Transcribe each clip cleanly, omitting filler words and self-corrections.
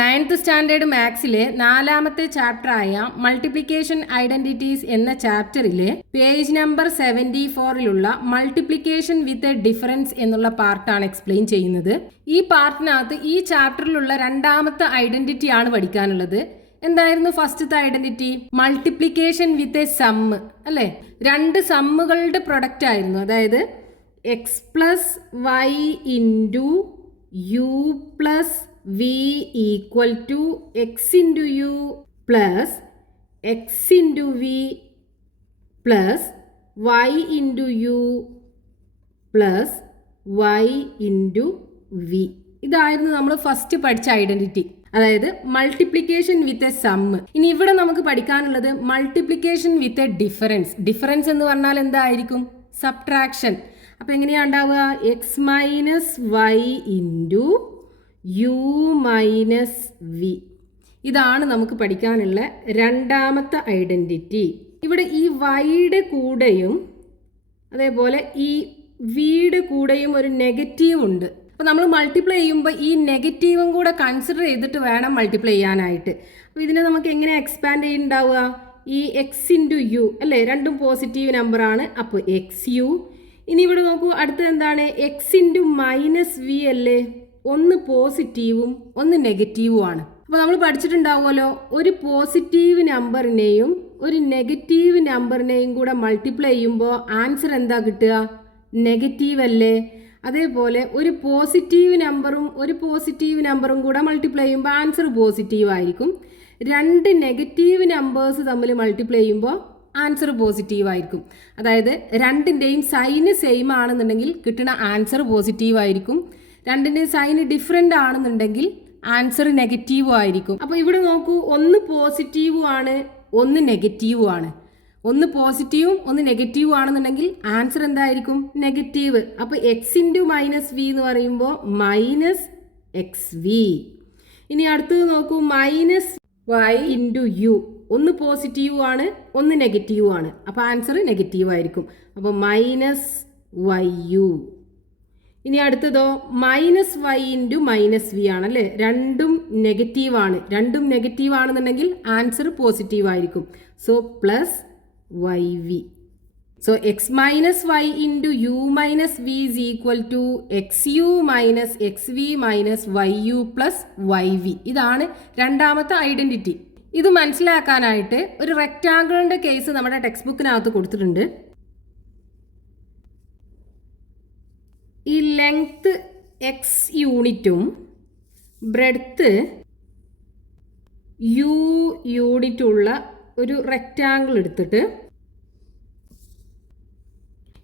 9th standard മാത്സിലെ 4ാമത്തെ ചാപ്റ്ററായ മൾട്ടിപ്ലിക്കേഷൻ ഐഡന്റിറ്റീസ് എന്ന ചാപ്റ്ററിലെ പേജ് നമ്പർ 74ലുള്ള മൾട്ടിപ്ലിക്കേഷൻ വിത്ത് എ ഡിഫറൻസ് എന്നുള്ള പാർട്ടാണ് എക്സ്പ്ലെയിൻ ചെയ്യുന്നത്. ഈ പാർട്ടിനകത്ത് ഈ ചാപ്റ്ററിലുള്ള 2ാമത്തെ ഐഡന്റിറ്റി ആണ് പഠിക്കാനുള്ളത്. എന്തായിരുന്നു ഫസ്റ്റത്തെ identity? Multiplication with a sum അല്ലേ? രണ്ട് സമ്മുകളുടെ പ്രൊഡക്റ്റ് ആയിരുന്നു. അതായത് x plus y into u plus v equal to x into u plus x into v plus y into u plus y into v. ഇതായിരുന്നു നമ്മൾ ഫസ്റ്റ് പഠിച്ച identity, അതായത് multiplication with a sum. ഇനി ഇവിടെ നമുക്ക് പഠിക്കാനുള്ളത് multiplication with a difference. Difference എന്ന് പറഞ്ഞാൽ എന്തായിരിക്കും? സബ്ട്രാക്ഷൻ. അപ്പൊ എങ്ങനെയാ ഉണ്ടാവുക? X minus y into u minus v. ഇതാണ് നമുക്ക് പഠിക്കാനുള്ള 2ാമത്തെ ഐഡന്റിറ്റി. ഇവിടെ ഈ വൈയുടെ കൂടെയും അതേപോലെ ഈ വിയുടെ കൂടെയും ഒരു നെഗറ്റീവ് ഉണ്ട്. അപ്പോൾ നമ്മൾ മൾട്ടിപ്ലൈ ചെയ്യുമ്പോൾ ഈ നെഗറ്റീവും കൂടെ കൺസിഡർ ചെയ്തിട്ട് വേണം മൾട്ടിപ്ലൈ ചെയ്യാനായിട്ട്. അപ്പോൾ ഇതിനെ നമുക്ക് എങ്ങനെ എക്സ്പാൻഡ് ചെയ്യുന്നുണ്ടാവുക? ഈ എക്സ് ഇൻറ്റു യു അല്ലേ, രണ്ടും പോസിറ്റീവ് നമ്പറാണ്. അപ്പോൾ എക്സ് യു. ഇനി ഇവിടെ നോക്കൂ, അടുത്തത് എന്താണ്? എക്സ് ഇൻറ്റു മൈനസ് വി അല്ലേ, ഒന്ന് പോസിറ്റീവും ഒന്ന് നെഗറ്റീവും ആണ്. അപ്പോൾ നമ്മൾ പഠിച്ചിട്ടുണ്ടാവുമല്ലോ, ഒരു പോസിറ്റീവ് നമ്പറിനെയും ഒരു നെഗറ്റീവ് നമ്പറിനെയും കൂടെ മൾട്ടിപ്ലൈ ചെയ്യുമ്പോൾ ആൻസർ എന്താ കിട്ടുക? നെഗറ്റീവ് അല്ലേ? അതേപോലെ ഒരു പോസിറ്റീവ് നമ്പറും കൂടെ മൾട്ടിപ്ലൈ ചെയ്യുമ്പോൾ ആൻസർ പോസിറ്റീവ് ആയിരിക്കും. രണ്ട് നെഗറ്റീവ് നമ്പേഴ്സ് തമ്മിൽ മൾട്ടിപ്ലൈ ചെയ്യുമ്പോൾ ആൻസർ പോസിറ്റീവ് ആയിരിക്കും. അതായത് രണ്ടിൻ്റെയും സൈന് സെയിം ആണെന്നുണ്ടെങ്കിൽ കിട്ടുന്ന ആൻസർ പോസിറ്റീവ് ആയിരിക്കും. രണ്ടിൻ്റെയും സൈന് ഡിഫറെൻ്റ് ആണെന്നുണ്ടെങ്കിൽ ആൻസർ നെഗറ്റീവും ആയിരിക്കും. അപ്പോൾ ഇവിടെ നോക്കൂ, ഒന്ന് പോസിറ്റീവും ആണ്, ഒന്ന് നെഗറ്റീവും ആണ്. ഒന്ന് പോസിറ്റീവും ഒന്ന് നെഗറ്റീവും ആണെന്നുണ്ടെങ്കിൽ ആൻസർ എന്തായിരിക്കും? നെഗറ്റീവ്. അപ്പോൾ എക്സ് ഇൻറ്റു മൈനസ് വി എന്ന് പറയുമ്പോൾ മൈനസ് എക്സ് വി. ഇനി അടുത്തത് നോക്കൂ, മൈനസ് വൈ ഇൻറ്റു യു. ഒന്ന് പോസിറ്റീവും ആണ്, ഒന്ന് നെഗറ്റീവും ആണ്. അപ്പോൾ ആൻസർ നെഗറ്റീവ് ആയിരിക്കും. അപ്പോൾ മൈനസ് വൈ യു. ഇനി അടുത്തതോ minus y into minus v ആണല്ലേ, രണ്ടും നെഗറ്റീവ് ആണ്. രണ്ടും നെഗറ്റീവ് ആണെന്നുണ്ടെങ്കിൽ ആൻസർ പോസിറ്റീവ് ആയിരിക്കും. So plus y v. So x minus y into u minus v is equal to x u minus x v minus y u plus y v. ഇതാണ് 2ാമത്തെ identity. ഇത് മനസ്സിലാക്കാനായിട്ട് ഒരു റെക്റ്റാങ്കിളിൻ്റെ case നമ്മുടെ text ബുക്കിനകത്ത് കൊടുത്തിട്ടുണ്ട്. ഈ length X യൂണിറ്റും breadth U യൂണിറ്റുള്ള ഒരു റെക്റ്റാങ്കിൾ എടുത്തിട്ട്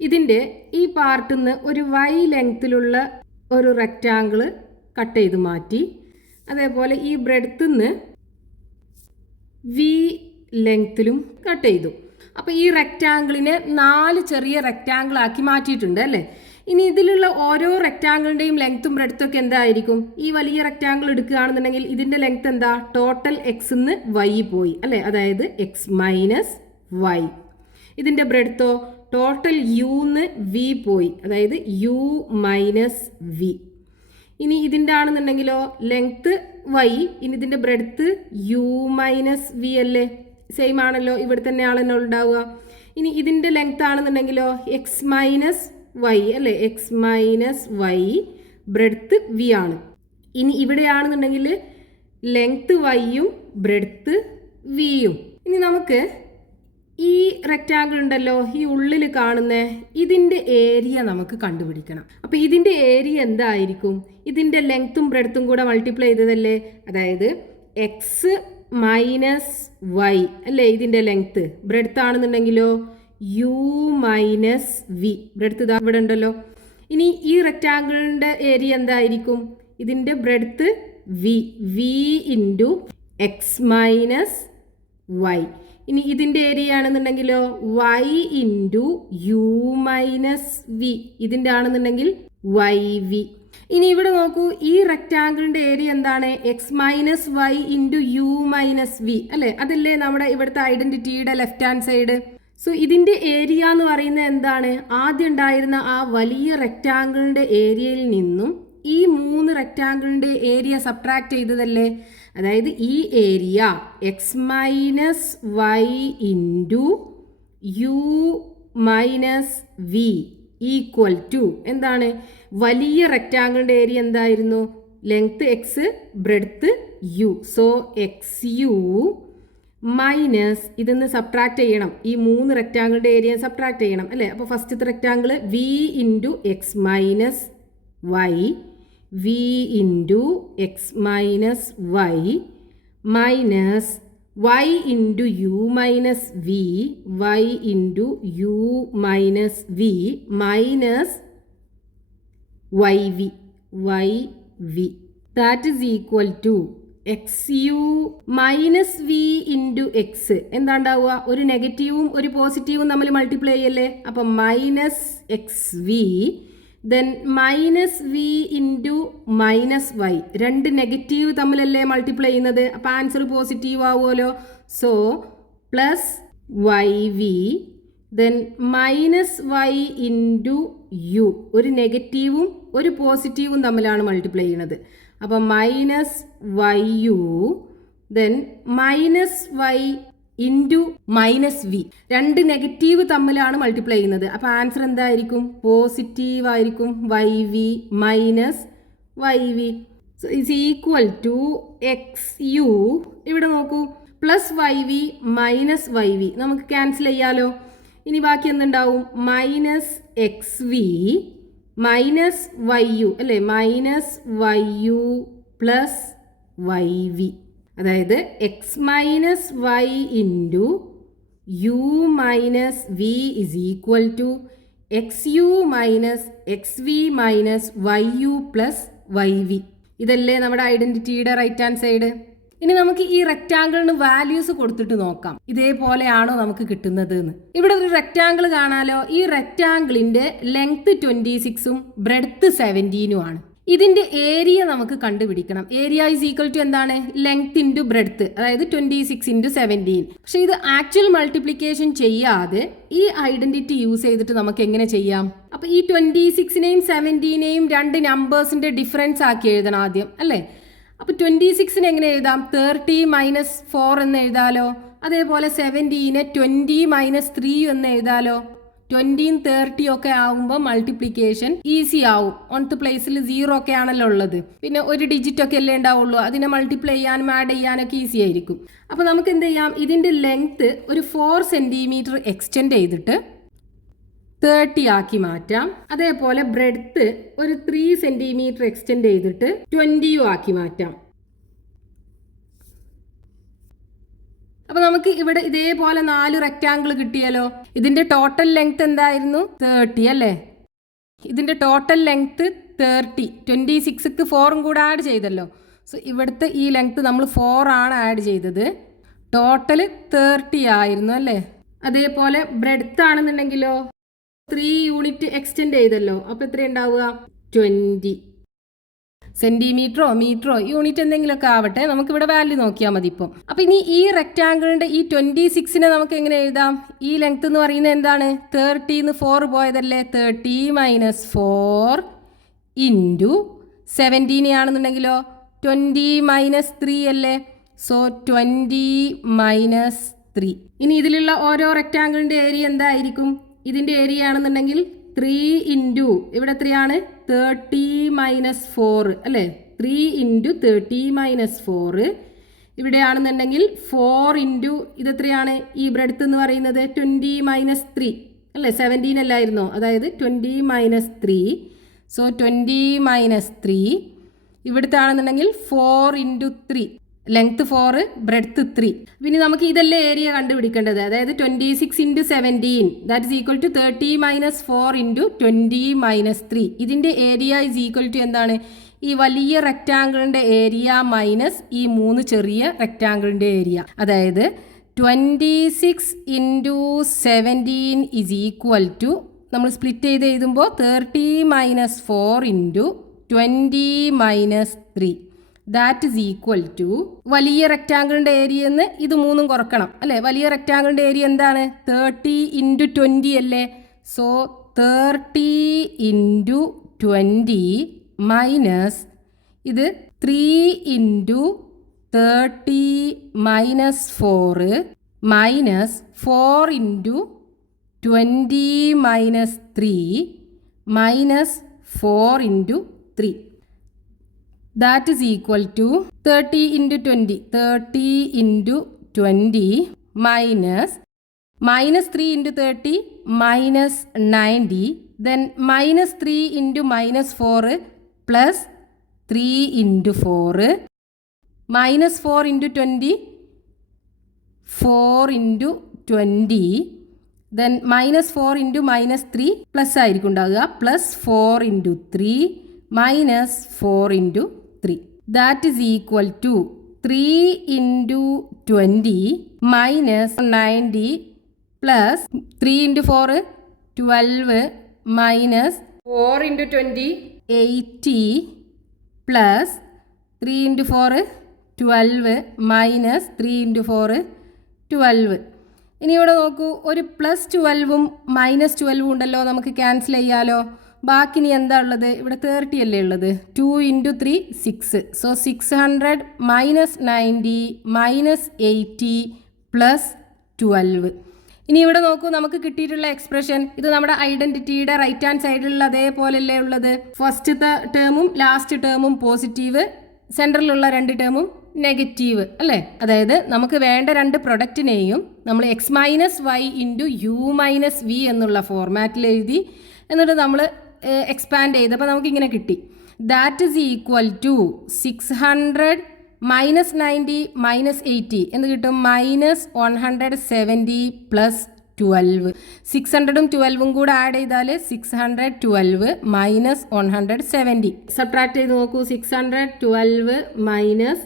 ഇതിൻ്റെ ഈ പാർട്ടിൽ നിന്ന് ഒരു വൈ ലെങ്ത്തിലുള്ള ഒരു റെക്റ്റാങ്കിൾ കട്ട് ചെയ്ത് മാറ്റി, അതേപോലെ ഈ ബ്രെഡ്ത്തിൽ നിന്ന് വി ലെങ്ത്തിലും കട്ട് ചെയ്തു. അപ്പോൾ ഈ റെക്റ്റാങ്കിളിനെ 4 ചെറിയ റെക്റ്റാങ്കിൾ ആക്കി മാറ്റിയിട്ടുണ്ട് അല്ലേ. ഇനി ഇതിലുള്ള ഓരോ റെക്റ്റാങ്കിളിൻ്റെയും ലെങ്ത്തും ബ്രെഡ്ത്തും ഒക്കെ എന്തായിരിക്കും? ഈ വലിയ റെക്റ്റാങ്കിൾ എടുക്കുകയാണെന്നുണ്ടെങ്കിൽ ഇതിൻ്റെ ലെങ്ത്ത് എന്താ? ടോട്ടൽ എക്സ് നിന്ന് വൈ പോയി അല്ലേ, അതായത് എക്സ് മൈനസ് വൈ. ഇതിൻ്റെ ബ്രെഡ്ത്തോ ടോട്ടൽ യുന്ന് വി പോയി, അതായത് യു മൈനസ് വി. ഇനി ഇതിൻ്റെ ആണെന്നുണ്ടെങ്കിലോ ലെങ്ത്ത് വൈ, ഇനി ഇതിൻ്റെ ബ്രെഡ്ത്ത് യു മൈനസ് വി അല്ലേ, സെയിം ആണല്ലോ, ഇവിടെ തന്നെയാണല്ലോ ഉണ്ടാവുക. ഇനി ഇതിൻ്റെ ലെങ്ത്ത് ആണെന്നുണ്ടെങ്കിലോ എക്സ് മൈനസ് വൈ അല്ലേ, x minus y, breadth v ആണ്. ഇനി ഇവിടെയാണെന്നുണ്ടെങ്കിൽ ലെങ്ത്ത് വൈയും ബ്രെഡ്ത്ത് വിയും. ഇനി നമുക്ക് ഈ റെക്റ്റാങ്കിൾ ഉണ്ടല്ലോ, ഈ ഉള്ളിൽ കാണുന്ന ഇതിൻ്റെ ഏരിയ നമുക്ക് കണ്ടുപിടിക്കണം. അപ്പോൾ ഇതിൻ്റെ ഏരിയ എന്തായിരിക്കും? ഇതിൻ്റെ ലെങ്ത്തും ബ്രെഡ്ത്തും കൂടെ മൾട്ടിപ്ലൈ ചെയ്തതല്ലേ, അതായത് എക്സ് മൈനസ് വൈ അല്ലേ ഇതിൻ്റെ ലെങ്ത്ത്, ബ്രെഡ്ത്ത് ആണെന്നുണ്ടെങ്കിലോ യു മൈനസ് വി, ബ്രെഡ്ത്ത് ഇതാ ഇവിടെ ഉണ്ടല്ലോ. ഇനി ഈ റെക്റ്റാങ്കിളിൻ്റെ ഏരിയ എന്തായിരിക്കും? ഇതിൻ്റെ breadth v, v into x minus y. ഇനി ഇതിൻ്റെ ഏരിയ ആണെന്നുണ്ടെങ്കിലോ y into u minus v, ഇതിൻ്റെ ആണെന്നുണ്ടെങ്കിൽ വൈ വി. ഇനി ഇവിടെ നോക്കൂ, ഈ റെക്റ്റാങ്കിളിൻ്റെ ഏരിയ എന്താണ്? X minus y into u minus v അല്ലേ, അതല്ലേ നമ്മുടെ ഇവിടുത്തെ ഐഡന്റിറ്റിയുടെ ലെഫ്റ്റ് ഹാൻഡ് സൈഡ്. സോ ഇതിൻ്റെ ഏരിയ എന്ന് പറയുന്നത് എന്താണ്? ആദ്യം ഉണ്ടായിരുന്ന ആ വലിയ റെക്റ്റാങ്കിളിൻ്റെ ഏരിയയിൽ നിന്നും ഈ 3 റെക്റ്റാങ്കിളിൻ്റെ ഏരിയ സബ്ട്രാക്ട് ചെയ്തതല്ലേ. അതായത് ഈ area x minus y into u minus v equal to എന്താണ്? വലിയ റെക്റ്റാങ്കിളിൻ്റെ ഏരിയ എന്തായിരുന്നു? Length x, breadth u. So x u minus ഇതിന്ന് സബ്ട്രാക്ട് ചെയ്യണം. ഈ 3 റെക്റ്റാങ്കിളിൻ്റെ ഏരിയ സബ്ട്രാക്ട് ചെയ്യണം അല്ലേ. അപ്പോൾ ഫസ്റ്റത്തെ rectangle v into x minus y, v into x minus y minus y into u minus v, y into u minus v minus y v, y v. That is equal to x u minus v into x എന്താണ്ടാവുക? ഒരു നെഗറ്റീവും ഒരു പോസിറ്റീവും തമ്മിൽ multiply ചെയ്യല്ലേ. അപ്പം minus x v then minus v into minus y. 2 negative തമ്മിലല്ലേ multiply ചെയ്യുന്നത്. അപ്പോൾ ആൻസർ പോസിറ്റീവ് ആവുമല്ലോ. So plus y v then minus y into u. ഒരു നെഗറ്റീവും ഒരു പോസിറ്റീവും തമ്മിലാണ് മൾട്ടിപ്ലൈ ചെയ്യുന്നത്. അപ്പം minus y u then minus y into minus v. 2 negative തമ്മിലാണ് മൾട്ടിപ്ലൈ ചെയ്യുന്നത്. അപ്പോൾ ആൻസർ എന്തായിരിക്കും? പോസിറ്റീവ് ആയിരിക്കും. Y v minus y v is equal to x u. ഇവിടെ നോക്കൂ, plus y v minus y v നമുക്ക് ക്യാൻസൽ ചെയ്യാലോ. ഇനി ബാക്കി എന്തുണ്ടാവും? Minus x v minus y u അല്ലേ. Minus y u plus y V. അതായത് x minus y into u minus v is equal to x u minus x v minus y u plus y v. ഇതല്ലേ നമ്മുടെ ഐഡൻറ്റിറ്റിയുടെ right hand side. ഇനി നമുക്ക് ഈ റെക്റ്റാങ്കിളിന് values കൊടുത്തിട്ട് നോക്കാം, ഇതേപോലെയാണോ നമുക്ക് കിട്ടുന്നത് എന്ന്. ഇവിടെ ഒരു റെക്റ്റാങ്കിൾ കാണാലോ. ഈ റെക്റ്റാങ്കിളിന്റെ ലെങ്ത് 26ഉം ബ്രെഡ്ത്ത് 17ഉം ആണ്. ഇതിന്റെ ഏരിയ നമുക്ക് കണ്ടുപിടിക്കണം. ഏരിയ ഈസ് ഈക്വൽ ടു എന്താണ്? ലെങ്ത് ഇൻറ്റു ബ്രെഡ്ത്ത്, അതായത് 26 ഇൻറ്റു 17. പക്ഷെ ഇത് ആക്ച്വൽ മൾട്ടിപ്ലിക്കേഷൻ ചെയ്യാതെ ഈ ഐഡന്റിറ്റി യൂസ് ചെയ്തിട്ട് നമുക്ക് എങ്ങനെ ചെയ്യാം? അപ്പൊ ഈ 26നെയും 17നെയും 2 നമ്പേഴ്സിന്റെ ഡിഫറൻസ് ആക്കി എഴുതണം ആദ്യം അല്ലേ. അപ്പോൾ 26നെ എങ്ങനെ എഴുതാം? 30 മൈനസ് 4 എന്ന് എഴുതാലോ. അതേപോലെ 17നെ 20 മൈനസ് 3 എന്ന് എഴുതാലോ. 20യും 30 ഒക്കെ ആവുമ്പോൾ മൾട്ടിപ്ലിക്കേഷൻ ഈസി ആവും. ഓൺത്ത് പ്ലേസിൽ 0 ഒക്കെ ആണല്ലോ ഉള്ളത്. പിന്നെ ഒരു ഡിജിറ്റ് ഒക്കെ അല്ലേ ഉണ്ടാവുള്ളൂ. അതിനെ മൾട്ടിപ്ലൈ ചെയ്യാനും ആഡ് ചെയ്യാനൊക്കെ ഈസി ആയിരിക്കും. അപ്പോൾ നമുക്ക് എന്ത് ചെയ്യാം? ഇതിൻ്റെ ലെങ്ത്ത് ഒരു 4 സെൻറ്റിമീറ്റർ എക്സ്റ്റെൻഡ് ചെയ്തിട്ട് 30 ആക്കി മാറ്റാം. അതേപോലെ ബ്രെഡ്ത്ത് ഒരു 3 സെൻറ്റിമീറ്റർ എക്സ്റ്റെൻഡ് ചെയ്തിട്ട് 20 ആക്കി മാറ്റാം. അപ്പോൾ നമുക്ക് ഇവിടെ ഇതേപോലെ 4 റെക്റ്റാങ്കിൾ കിട്ടിയല്ലോ. ഇതിന്റെ ടോട്ടൽ ലെങ്ത് എന്തായിരുന്നു? 30 അല്ലേ. ഇതിന്റെ ടോട്ടൽ ലെങ്ത് 30. 26ക്ക് 4ഉം കൂടെ ആഡ് ചെയ്തല്ലോ. സോ ഇവിടുത്തെ ഈ ലെങ്ത് നമ്മൾ 4 ആണ് ആഡ് ചെയ്തത്. ടോട്ടൽ 30 ആയിരുന്നു അല്ലേ. അതേപോലെ ബ്രെഡ്ത്ത് ആണെന്നുണ്ടെങ്കിലോ 3 യൂണിറ്റ് എക്സ്റ്റെൻഡ് ചെയ്തല്ലോ. അപ്പോൾ എത്ര ഉണ്ടാവുക? 20 സെൻറ്റിമീറ്ററോ മീറ്ററോ യൂണിറ്റ് എന്തെങ്കിലുമൊക്കെ ആവട്ടെ, നമുക്കിവിടെ വാല്യൂ നോക്കിയാൽ മതി ഇപ്പം. അപ്പം ഇനി ഈ റെക്റ്റാങ്കിളിൻ്റെ ഈ 26നെ നമുക്ക് എങ്ങനെ എഴുതാം? ഈ ലെങ്ത് എന്ന് പറയുന്നത് എന്താണ്? 30ന്ന് 4 പോയതല്ലേ. 30 മൈനസ് 4 ഇൻറ്റു 17 ആണെന്നുണ്ടെങ്കിലോ 20 മൈനസ് 3 അല്ലേ. So 20 minus 3. ഇനി ഇതിലുള്ള ഓരോ റെക്റ്റാങ്കിളിൻ്റെ ഏരിയ എന്തായിരിക്കും? ഇതിൻ്റെ ഏരിയ ആണെന്നുണ്ടെങ്കിൽ 3 ഇൻറ്റു ഇവിടെ എത്രയാണ്? 30 മൈനസ് 4 അല്ലേ. 3 ഇൻറ്റു 30 മൈനസ് 4. ഇവിടെയാണെന്നുണ്ടെങ്കിൽ 4 ഇൻറ്റു ഇതെത്രയാണ്? ഈ ബ്രെഡ്ത്ത് എന്ന് പറയുന്നത് 20 മൈനസ് 3 അല്ലേ. 17 അല്ലായിരുന്നോ? അതായത് 20 മൈനസ് 3. So 20 minus 3. ഇവിടുത്തെ ആണെന്നുണ്ടെങ്കിൽ 4 ഇൻറ്റു 3. Length 4 breadth 3. പിന്നെ നമുക്ക് ഇതല്ലേ ഏരിയ കണ്ടുപിടിക്കേണ്ടത്. അതായത് 26 into 17 that is equal to 30 minus 4 into 20 minus 3. ഇതിൻ്റെ ഏരിയ ഇസ് ഈക്വൽ ടു എന്താണ്? ഈ വലിയ റെക്റ്റാങ്കിളിൻ്റെ ഏരിയ മൈനസ് ഈ 3 ചെറിയ റെക്റ്റാങ്കിളിൻ്റെ ഏരിയ. അതായത് 26 ഇൻറ്റു 17 ഇസ് ഈക്വൽ ടു നമ്മൾ സ്പ്ലിറ്റ് ചെയ്ത് എഴുതുമ്പോൾ 30 minus 4 into 20 minus 3. That is equal to വലിയ റെക്റ്റാങ്കിളിൻ്റെ ഏരിയന്ന് ഇത് 3ഉം കുറക്കണം അല്ലേ. വലിയ റെക്റ്റാങ്കിളിൻ്റെ ഏരിയ എന്താണ്? 30 ഇൻറ്റു 20 അല്ലേ. സോ 30 ഇൻറ്റു 20 മൈനസ് ഇത് 3 into 30 minus 4 minus 4 into 20 minus 3 minus 4 into 3. That is equal to 30 into 20. 30 into 20 minus 3 into 30 minus 90. Then minus 3 into minus 4 plus 3 into 4 minus 4 into 20 4 into 20. Then minus 4 into minus 3 plus ആയിരിക്കും ഉണ്ടാകുക plus 4 into 3 minus 4 into 3. That is equal to 3 into 20 minus 90 plus 3 into 4 12 minus 4 into 20 80 plus 3 into 4 12 minus 3 into 4 12. ഇനി ഇവിടെ നോക്കൂ, ഒരു plus 12ഉം minus 12ഉം ഉണ്ടല്ലോ, നമുക്ക് cancel ചെയ്യാലോ. ബാക്കി ഇനി എന്താ ഉള്ളത്? ഇവിടെ 30 അല്ലേ ഉള്ളത്. 2 into 3 6. So 600 minus 90 minus 80 plus 12. ഇനി ഇവിടെ നോക്കൂ, നമുക്ക് കിട്ടിയിട്ടുള്ള എക്സ്പ്രഷൻ ഇത് നമ്മുടെ ഐഡന്റിറ്റിയുടെ റൈറ്റ് ഹാൻഡ് സൈഡിലുള്ള അതേപോലെയല്ലേ ഉള്ളത്. ഫസ്റ്റത്തെ ടേമും ലാസ്റ്റ് ടേമും പോസിറ്റീവ്, സെൻറ്ററിലുള്ള 2 ടേമും നെഗറ്റീവ് അല്ലേ. അതായത് നമുക്ക് വേണ്ട 2 പ്രൊഡക്റ്റിനെയും നമ്മൾ x minus y into u minus v എന്നുള്ള ഫോർമാറ്റിൽ എഴുതി, എന്നിട്ട് നമ്മൾ എക്സ്പാൻഡ് ചെയ്തപ്പോൾ നമുക്കിങ്ങനെ കിട്ടി. That is equal to 600 minus 90 minus 80 എന്ന് കിട്ടും. Minus 170 plus 12. 600ഉം 12ഉം കൂടെ ആഡ് ചെയ്താൽ 612 മൈനസ് 170. സബ്ട്രാക്ട് ചെയ്ത് നോക്കൂ. 612 മൈനസ്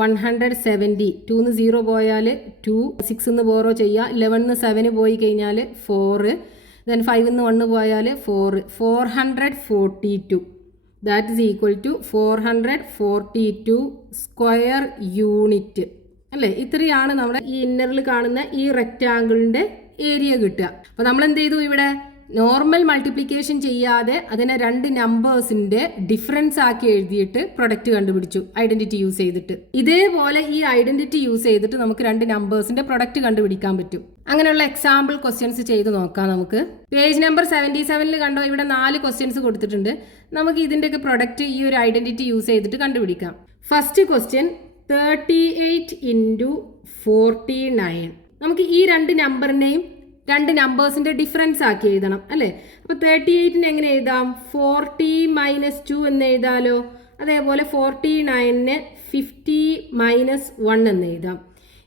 170. 2 0 പോയാൽ 2, 6 ബോറോ ചെയ്യുക. 11 7 പോയി കഴിഞ്ഞാൽ 4, then 5 1 പോയാൽ 4. 442. That is equal to 442 square unit അല്ലേ. ഇത്രയാണ് നമ്മുടെ ഈ ഇന്നറിൽ കാണുന്ന ഈ റെക്റ്റാങ്കിളിൻ്റെ ഏരിയ കിട്ടുക. അപ്പോൾ നമ്മൾ എന്ത് ചെയ്തു? ഇവിടെ നോർമൽ മൾട്ടിപ്ലിക്കേഷൻ ചെയ്യാതെ അതിനെ 2 നമ്പേഴ്സിൻ്റെ ഡിഫറൻസ് ആക്കി എഴുതിയിട്ട് പ്രൊഡക്റ്റ് കണ്ടുപിടിച്ചു ഐഡന്റിറ്റി യൂസ് ചെയ്തിട്ട്. ഇതേപോലെ ഈ ഐഡന്റിറ്റി യൂസ് ചെയ്തിട്ട് നമുക്ക് 2 നമ്പേഴ്സിൻ്റെ പ്രൊഡക്റ്റ് കണ്ടുപിടിക്കാൻ പറ്റും. അങ്ങനെയുള്ള എക്സാമ്പിൾ ക്വസ്റ്റ്യൻസ് ചെയ്ത് നോക്കാം നമുക്ക്. പേജ് നമ്പർ 77 കണ്ടോ, ഇവിടെ 4 ക്വസ്റ്റ്യൻസ് കൊടുത്തിട്ടുണ്ട്. നമുക്ക് ഇതിൻ്റെയൊക്കെ പ്രൊഡക്റ്റ് ഈ ഒരു ഐഡന്റിറ്റി യൂസ് ചെയ്തിട്ട് കണ്ടുപിടിക്കാം. First question 38 into 49. നമുക്ക് ഈ 2 നമ്പറിനെയും 2 നമ്പേഴ്സിൻ്റെ ഡിഫറൻസ് ആക്കി എഴുതണം അല്ലേ. അപ്പോൾ 38ന് എങ്ങനെ എഴുതാം? 40 മൈനസ് 2 എന്ന് എഴുതാലോ. അതേപോലെ 49ന് 50 മൈനസ് 1 എന്ന് എഴുതാം.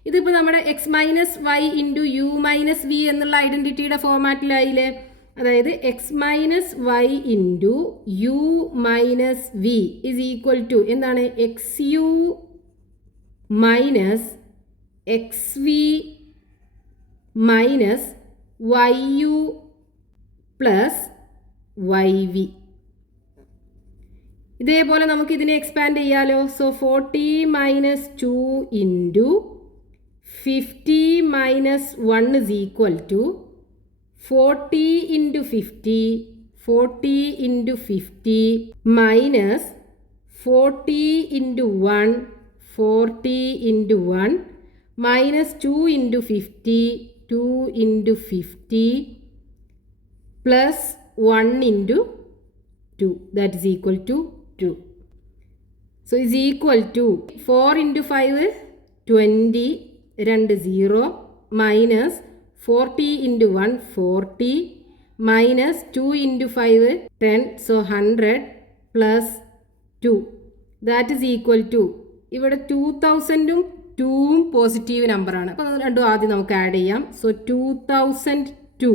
ഇതിപ്പോൾ നമ്മുടെ x minus y into u minus v എന്നുള്ള ഐഡൻറ്റിറ്റിയുടെ ഫോർമാറ്റിലായില്ലേ. അതായത് x minus y into u minus v is equal to എന്താണ്? X u minus x v minus y u plus y v. ഇതേപോലെ നമുക്ക് ഇതിനെ എക്സ്പാൻഡ് ചെയ്യാലോ. So 40 minus 2 into 50 minus 1 is equal to 40 into 50 40 into 50 minus 40 into 1 40 into 1 minus 2 into 50 2 into 50 plus 1 into 2 that is equal to 2. So is equal to 4 into 5 20 2 0 minus 40 into 1 40 minus 2 into 5 10. So 100 plus 2 that is equal to ഇവിടെ 2000ഉം 2ഉം positive നമ്പറാണ്. അപ്പോൾ അത് രണ്ടും ആദ്യം നമുക്ക് add ചെയ്യാം. So 2002.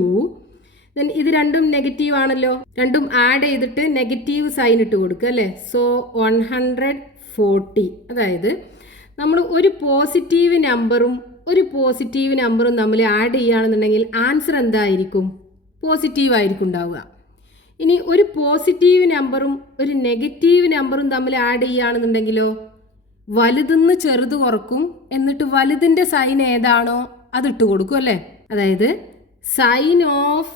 Then ഇത് രണ്ടും നെഗറ്റീവ് ആണല്ലോ. രണ്ടും ആഡ് ചെയ്തിട്ട് നെഗറ്റീവ് സൈൻ ഇട്ട് കൊടുക്കുക അല്ലേ. സോ 140. അതായത് നമ്മൾ ഒരു പോസിറ്റീവ് നമ്പറും തമ്മിൽ ആഡ് ചെയ്യുകയാണെന്നുണ്ടെങ്കിൽ ആൻസർ എന്തായിരിക്കും? പോസിറ്റീവ് ആയിരിക്കും ഉണ്ടാവുക. ഇനി ഒരു പോസിറ്റീവ് നമ്പറും ഒരു നെഗറ്റീവ് നമ്പറും തമ്മിൽ ആഡ് ചെയ്യുകയാണെന്നുണ്ടെങ്കിലോ വലുതെന്ന് ചെറുത് കുറക്കും, എന്നിട്ട് വലുതിൻ്റെ സൈൻ ഏതാണോ അതിട്ട് കൊടുക്കും അല്ലേ. അതായത് sign of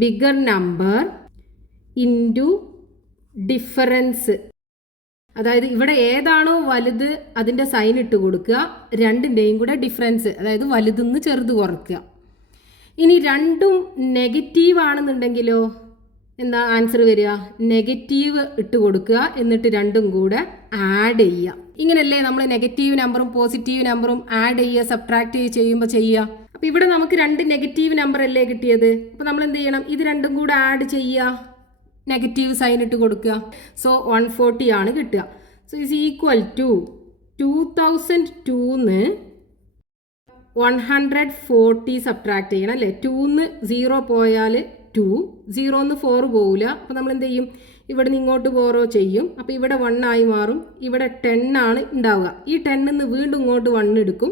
bigger number into difference. അതായത് ഇവിടെ ഏതാണോ വലുത് അതിൻ്റെ സൈൻ ഇട്ട് കൊടുക്കുക, രണ്ടിൻ്റെയും കൂടെ ഡിഫറൻസ്, അതായത് വലുതെന്ന് ചെറുത് കുറയ്ക്കുക. ഇനി രണ്ടും നെഗറ്റീവ് ആണെന്നുണ്ടെങ്കിലോ എന്താ ആൻസർ വരിക? നെഗറ്റീവ് ഇട്ട് കൊടുക്കുക, എന്നിട്ട് രണ്ടും കൂടെ ആഡ് ചെയ്യുക. ഇങ്ങനല്ലേ നമ്മൾ നെഗറ്റീവ് നമ്പറും പോസിറ്റീവ് നമ്പറും ആഡ് ചെയ്യുക, സബ്ട്രാക്ട് ചെയ്യുമ്പോൾ ചെയ്യുക. അപ്പം ഇവിടെ നമുക്ക് രണ്ട് നെഗറ്റീവ് നമ്പർ അല്ലേ കിട്ടിയത്. അപ്പം നമ്മൾ എന്ത് ചെയ്യണം? ഇത് രണ്ടും കൂടെ ആഡ് ചെയ്യുക, നെഗറ്റീവ് സൈൻ ഇട്ട് കൊടുക്കുക. സോ 140 ആണ് കിട്ടുക. So is equal to 2002 140 subtract ചെയ്യണം അല്ലേ. 2 0 പോയാൽ 2, 0 4 പോവില്ല. അപ്പോൾ നമ്മൾ എന്ത് ചെയ്യും? ഇവിടെ നിന്ന് ഇങ്ങോട്ട് ബോറോ ചെയ്യും. അപ്പോൾ ഇവിടെ 1 ആയി മാറും. ഇവിടെ 10 ആണ് ഉണ്ടാവുക. ഈ 10 വീണ്ടും ഇങ്ങോട്ട് 1 എടുക്കും.